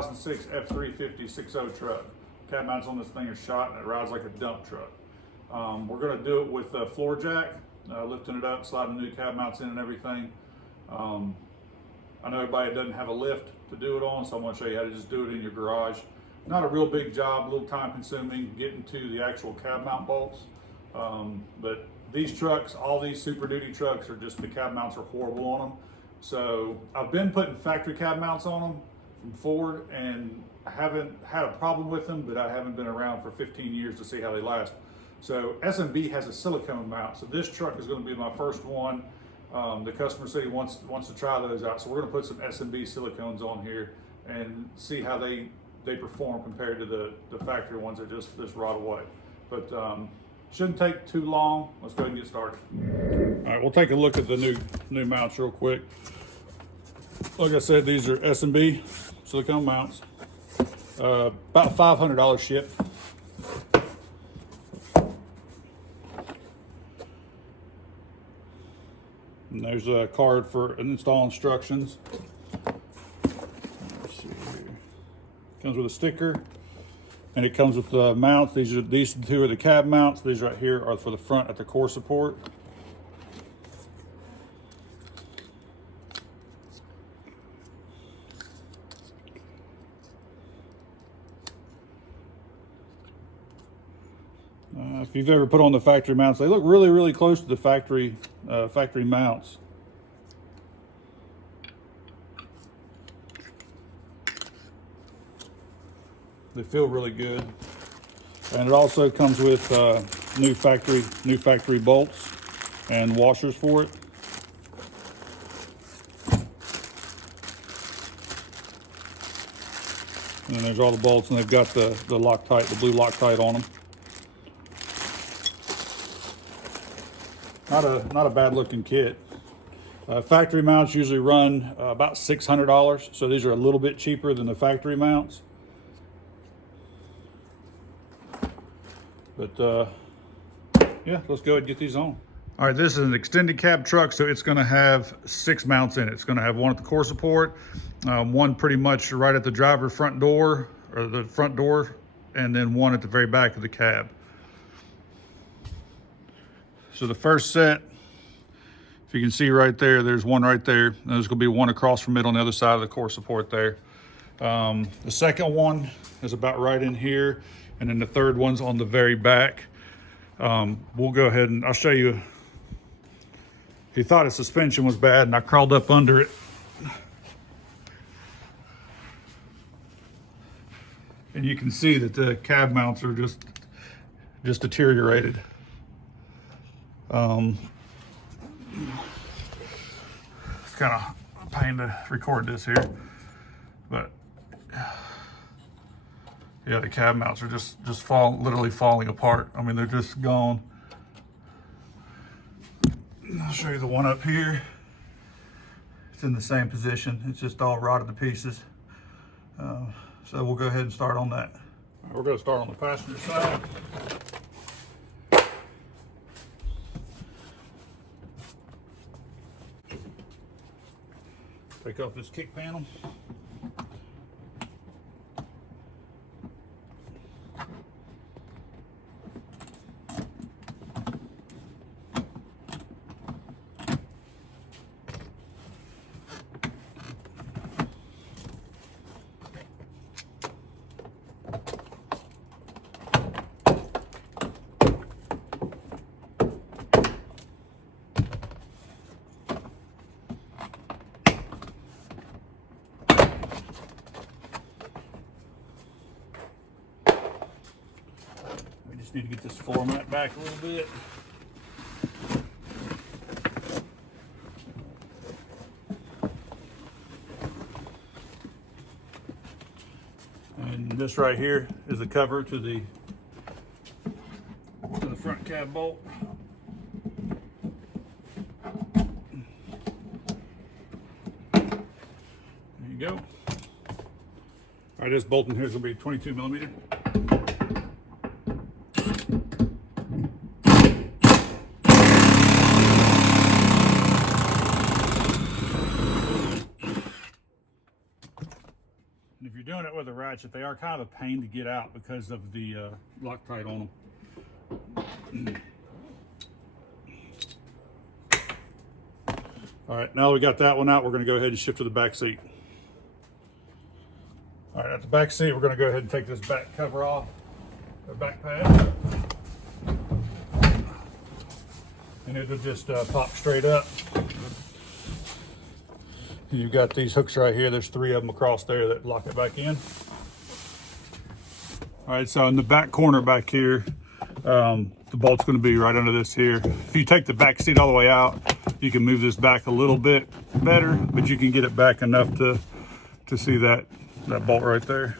2006 F350 6.0 truck. Cab mounts on this thing are shot and it rides like a dump truck. We're going to do it with a floor jack, lifting it up, sliding new cab mounts in and everything. I know everybody doesn't have a lift to do it on, so I'm going to show you how to just do it in your garage. Not a real big job, a little time consuming getting to the actual cab mount bolts. But these trucks, all these Super Duty trucks, are just, the cab mounts are horrible on them. So I've been putting factory cab mounts on them from Ford, and I haven't had a problem with them, but I haven't been around for 15 years to see how they last. So S&B has a silicone mount, so this truck is going to be my first one. The customer said he wants to try those out, so we're going to put some S&B silicones on here and see how they perform compared to the factory ones that just rot away. But shouldn't take too long. Let's go ahead and get started. All right, we'll take a look at the new mounts real quick. Like I said, these are S&B silicone mounts. About $500 shipped. And there's a card for install instructions. Let's see here. Comes with a sticker, and it comes with the mounts. These two are the cab mounts. These right here are for the front at the core support. If you've ever put on the factory mounts, they look really, really close to the factory mounts. They feel really good, and it also comes with new factory bolts and washers for it. And then there's all the bolts, and they've got the Loctite, the blue Loctite on them. Not a bad looking kit. Factory mounts usually run about $600, so these are a little bit cheaper than the factory mounts. But yeah, let's go ahead and get these on. All right, this is an extended cab truck, so it's going to have 6 mounts in it. It's going to have one at the core support, one pretty much right at the driver front door, or the front door, and then one at the very back of the cab. So the first set, if you can see right there, there's one right there. And there's going to be one across from it on the other side of the core support there. The second one is about right in here. And then the third one's on the very back. We'll go ahead and I'll show you. He thought his suspension was bad, and I crawled up under it. And you can see that the cab mounts are just deteriorated. It's kind of a pain to record this here, but yeah, the cab mounts are literally falling apart. I mean, they're just gone. I'll show you the one up here. It's in the same position. It's just all rotted to pieces. So we'll go ahead and start on that. We're going to start on the passenger side. Take off this kick panel. Just need to get this floor mat back a little bit. And this right here is the cover to the front cab bolt. There you go. All right, this bolt in here is going to be 22 millimeter. with a ratchet. They are kind of a pain to get out because of the Loctite on them. All right, now that we got that one out, we're going to go ahead and shift to the back seat. All right, at the back seat, we're going to go ahead and take this back cover off, the back pad, and it'll just pop straight up. You've got these hooks right here. There's 3 of them across there that lock it back in. All right, so in the back corner back here, the bolt's going to be right under this here. If you take the back seat all the way out, you can move this back a little bit better, but you can get it back enough to see that bolt right there.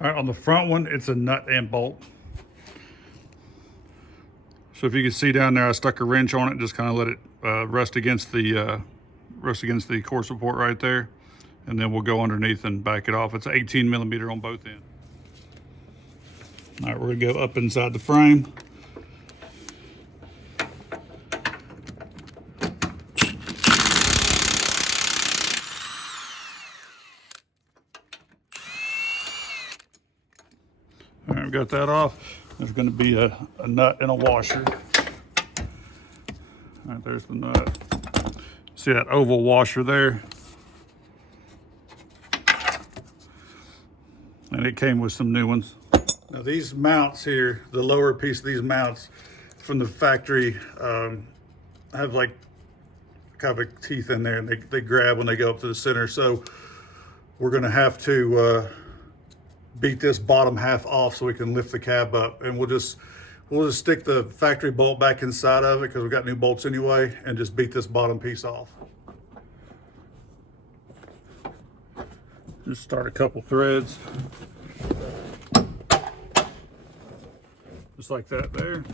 All right, on the front one, it's a nut and bolt. So if you can see down there, I stuck a wrench on it, just kind of let it rest against the core support right there, and then we'll go underneath and back it off. It's 18 millimeter on both ends. All right, we're gonna go up inside the frame. All right, we got that off. There's going to be a nut and a washer. All right, there's the nut. See that oval washer there? And it came with some new ones. Now these mounts here, the lower piece of these mounts from the factory have like kind of a teeth in there, and they grab when they go up to the center. So we're going to have to beat this bottom half off so we can lift the cab up, and we'll just stick the factory bolt back inside of it because we've got new bolts anyway, and just beat this bottom piece off. Just start a couple threads, just like that there.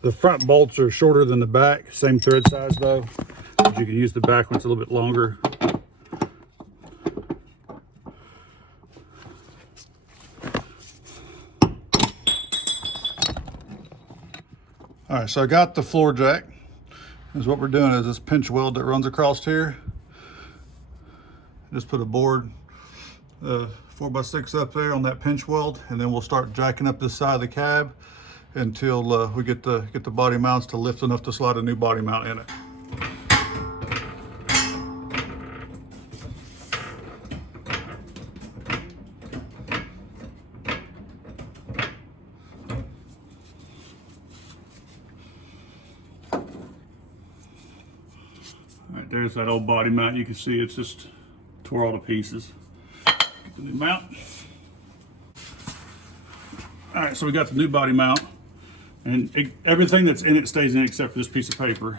The front bolts are shorter than the back, same thread size though, but you can use the back one, it's a little bit longer. All right, so I got the floor jack. Is what we're doing is this pinch weld that runs across here. Just put a board 4x6 up there on that pinch weld, and then we'll start jacking up this side of the cab until we get the body mounts to lift enough to slide a new body mount in it. All right, there's that old body mount. You can see it's just tore all to pieces. Get the new mount. All right, so we got the new body mount. And everything that's in it stays in except for this piece of paper.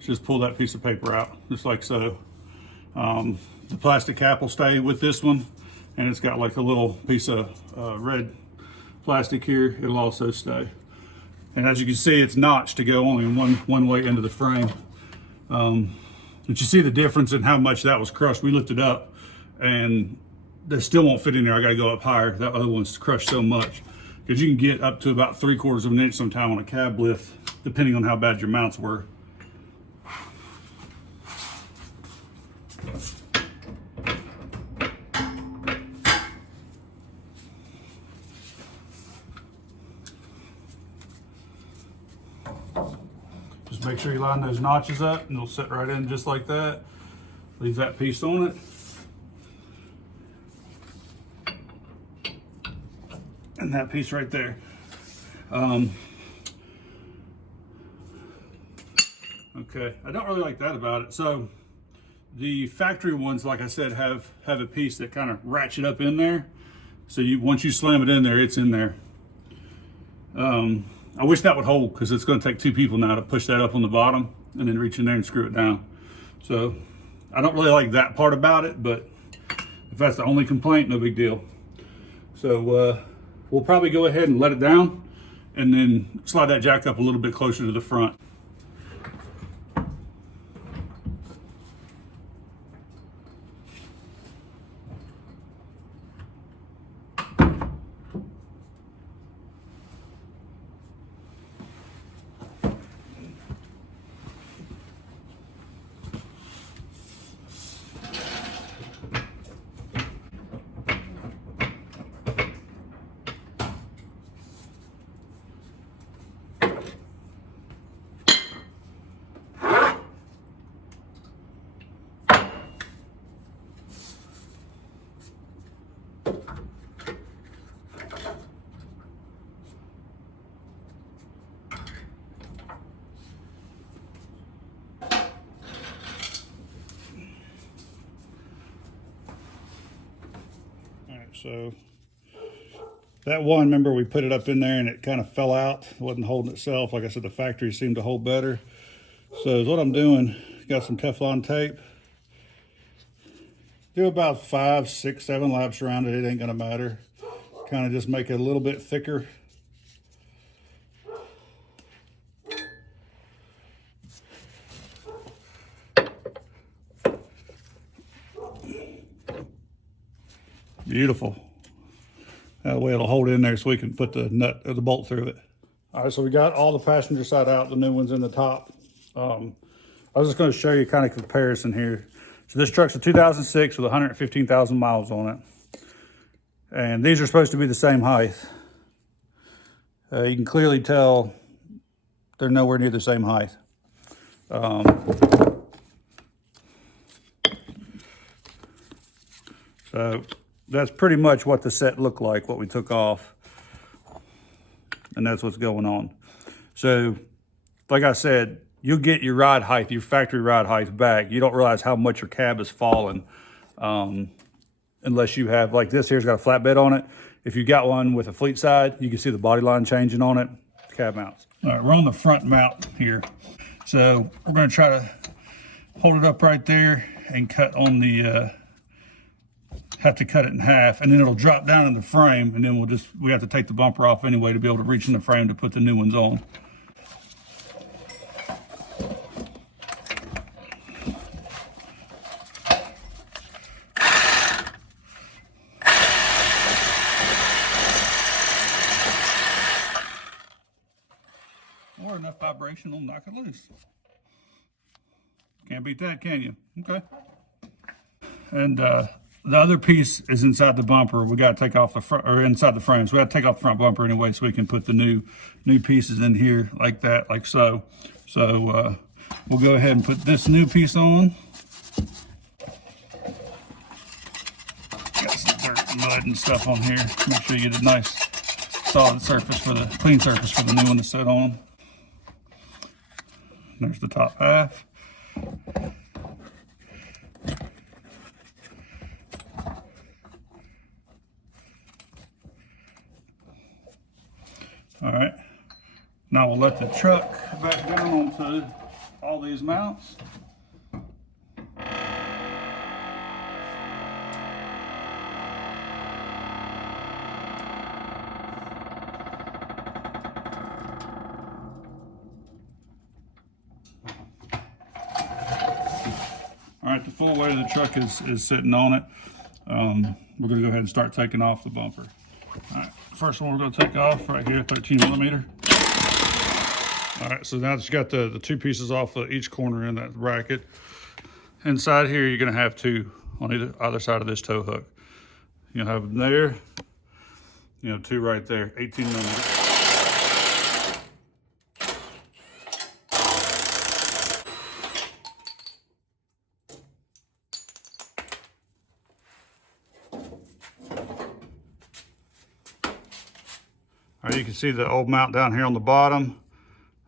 Just pull that piece of paper out, just like so. The plastic cap will stay with this one, and it's got like a little piece of red plastic here. It'll also stay. And as you can see, it's notched to go only one way into the frame. But you see the difference in how much that was crushed. We lifted up, and they still won't fit in there. I gotta go up higher. That other one's crushed so much. Because you can get up to about 3/4 of an inch sometime on a cab lift, depending on how bad your mounts were. Just make sure you line those notches up, and they'll sit right in just like that. Leave that piece on it. And that piece right there. Okay, I don't really like that about it. So the factory ones, like I said, have a piece that kind of ratchet up in there. So once you slam it in there, it's in there. I wish that would hold, because it's going to take 2 people now to push that up on the bottom and then reach in there and screw it down. So I don't really like that part about it, but if that's the only complaint, no big deal. So we'll probably go ahead and let it down and then slide that jack up a little bit closer to the front. So that one, remember we put it up in there and it kind of fell out. It wasn't holding itself. Like I said, the factory seemed to hold better. So what I'm doing, got some Teflon tape. Do about 5, 6, 7 laps around it. It ain't gonna matter. Kind of just make it a little bit thicker. Beautiful. That way it'll hold in there so we can put the nut or the bolt through it. All right, so we got all the passenger side out, the new one's in the top. I was just gonna show you kind of comparison here. So this truck's a 2006 with 115,000 miles on it. And these are supposed to be the same height. You can clearly tell they're nowhere near the same height. So that's pretty much what the set looked like, what we took off. And that's what's going on. So, like I said, you'll get your ride height, your factory ride height back. You don't realize how much your cab has fallen unless you have, like this here's got a flatbed on it. If you got one with a fleet side, you can see the body line changing on it, cab mounts. All right, we're on the front mount here. So we're gonna try to hold it up right there and cut on the, have to cut it in half, and then it'll drop down in the frame, and then we have to take the bumper off anyway to be able to reach in the frame to put the new ones on. Or enough vibration will knock it loose. Can't beat that, can you? Okay. And the other piece is inside the bumper. We got to take off the front, or inside the frame. So we got to take off the front bumper anyway, so we can put the new pieces in here like that, like so. So we'll go ahead and put this new piece on. Got some dirt and mud and stuff on here. Make sure you get a nice solid surface clean surface for the new one to set on. There's the top half. All right, now we'll let the truck back down onto all these mounts. All right, the full weight of the truck is sitting on it. We're gonna go ahead and start taking off the bumper. All right, first one we're gonna take off right here, 13 millimeter. All right, so now that you got the two pieces off of each corner in that bracket, inside here you're gonna have two on either side of this tow hook. You'll have them there, two right there, 18 millimeter. All right, you can see the old mount down here on the bottom.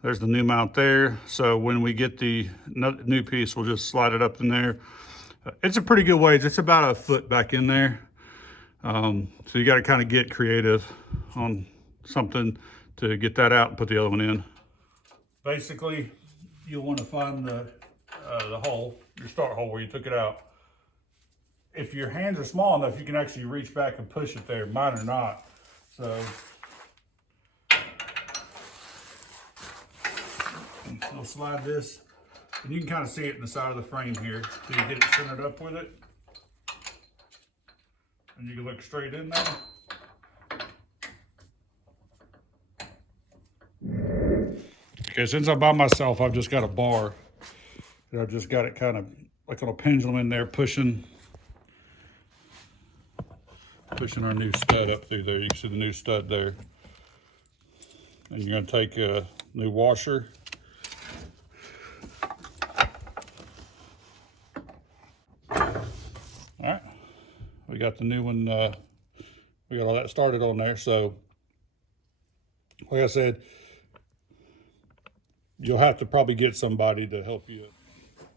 There's the new mount there. So when we get the new piece, we'll just slide it up in there. It's a pretty good ways. It's about a foot back in there. So you got to kind of get creative on something to get that out and put the other one in. Basically, you'll want to find the hole, your start hole where you took it out. if your hands are small enough, you can actually reach back and push it there. Mine are not. So I'll slide this, and you can kind of see it in the side of the frame here. So you get it centered up with it, and you can look straight in there. Okay, since I'm by myself, I've just got a bar, and I've just got it kind of like a little pendulum in there, pushing our new stud up through there. You can see the new stud there. And you're going to take a new washer. All right, we got the new one. We got all that started on there. So, like I said, you'll have to probably get somebody to help you.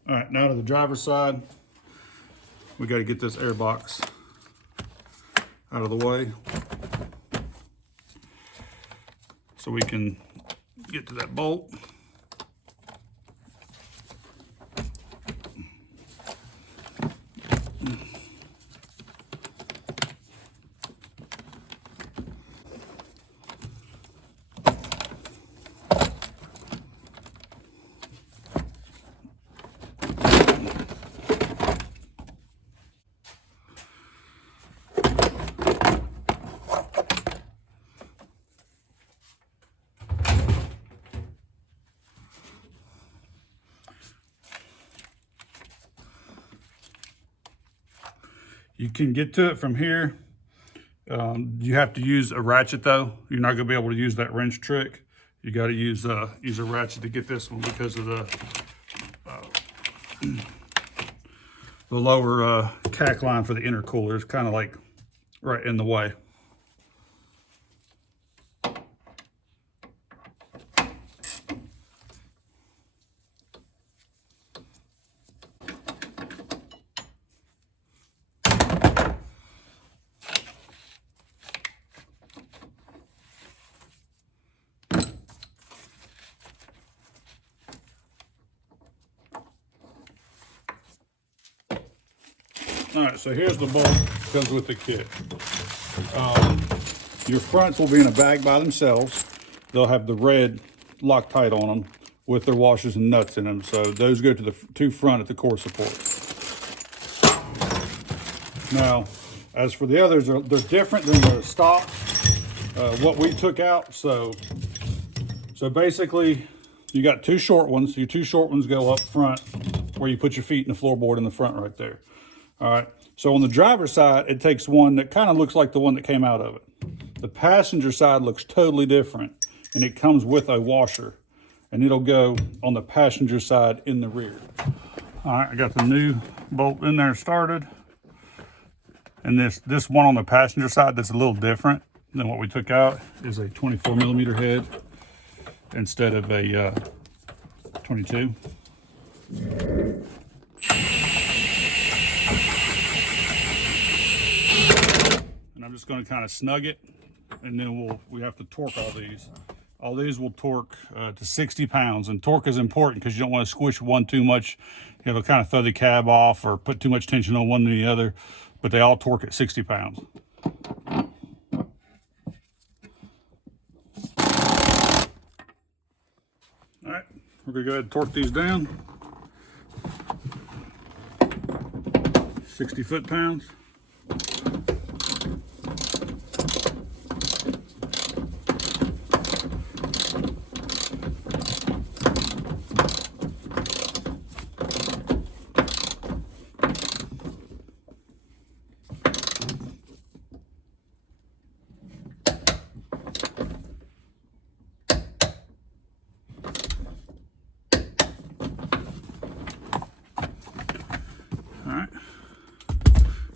All right, now to the driver's side. We got to get this air box out of the way so we can get to that bolt. You can get to it from here. You have to use a ratchet though. You're not gonna be able to use that wrench trick. You gotta use a ratchet to get this one because of the lower cack line for the intercooler is kind of like right in the way. All right, so here's the bolt that comes with the kit. Your fronts will be in a bag by themselves. They'll have the red Loctite on them with their washers and nuts in them. So those go to the two front at the core support. Now, as for the others, they're different than the stock, what we took out. So basically, you got two short ones. Your two short ones go up front where you put your feet in the floorboard in the front right there. All right, so on the driver's side, it takes one that kind of looks like the one that came out of it. The passenger side looks totally different, and it comes with a washer, and it'll go on the passenger side in the rear. All right, I got the new bolt in there started, and this one on the passenger side that's a little different than what we took out is a 24 millimeter head instead of a 22. And I'm just going to kind of snug it, and then we have to torque all these. All these will torque to 60 pounds, and torque is important because you don't want to squish one too much. It'll kind of throw the cab off or put too much tension on one than the other, but they all torque at 60 pounds. All right, we're going to go ahead and torque these down. 60 foot-pounds.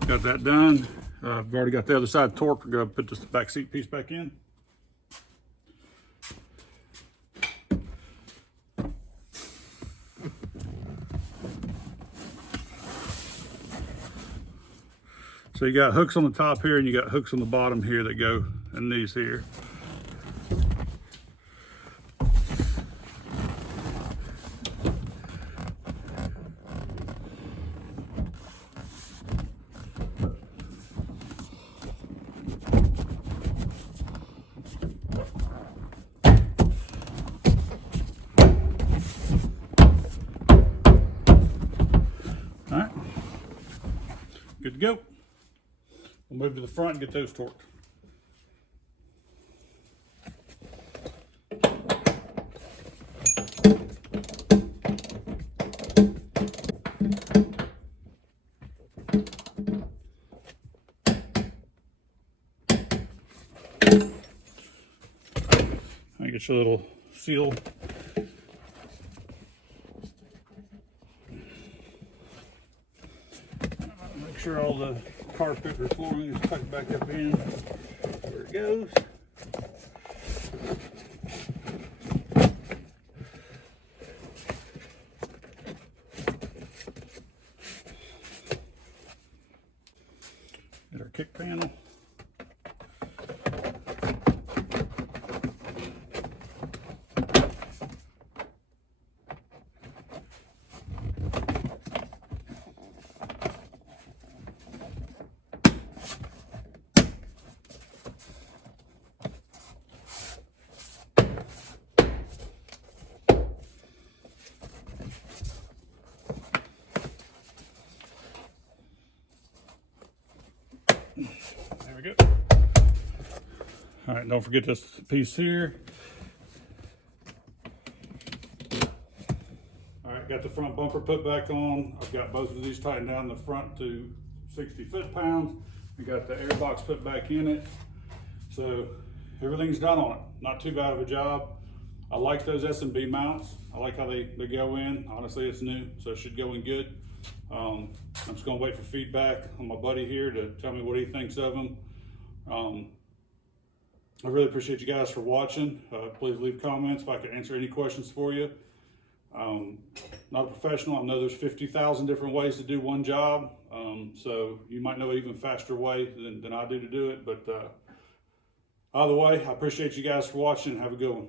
Got that done. I've already got the other side torqued. We're going to put this back seat piece back in. So you got hooks on the top here, and you got hooks on the bottom here that go in these here. go. We'll move to the front and get those torqued. I get your little seal. Make sure all the carpet or flooring is tucked back up in where it goes. Get our kick panel. There we go. All right, don't forget this piece here. All right, got the front bumper put back on. I've got both of these tightened down the front to 60 foot-pounds. We got the air box put back in it. So everything's done on it. Not too bad of a job. I like those S&B mounts. I like how they go in. Honestly, it's new, so it should go in good. I'm just gonna wait for feedback on my buddy here to tell me what he thinks of them. I really appreciate you guys for watching. Please leave comments if I can answer any questions for you. Not a professional. I know there's 50,000 different ways to do one job. So you might know an even faster way than I do to do it. But either way, I appreciate you guys for watching. Have a good one.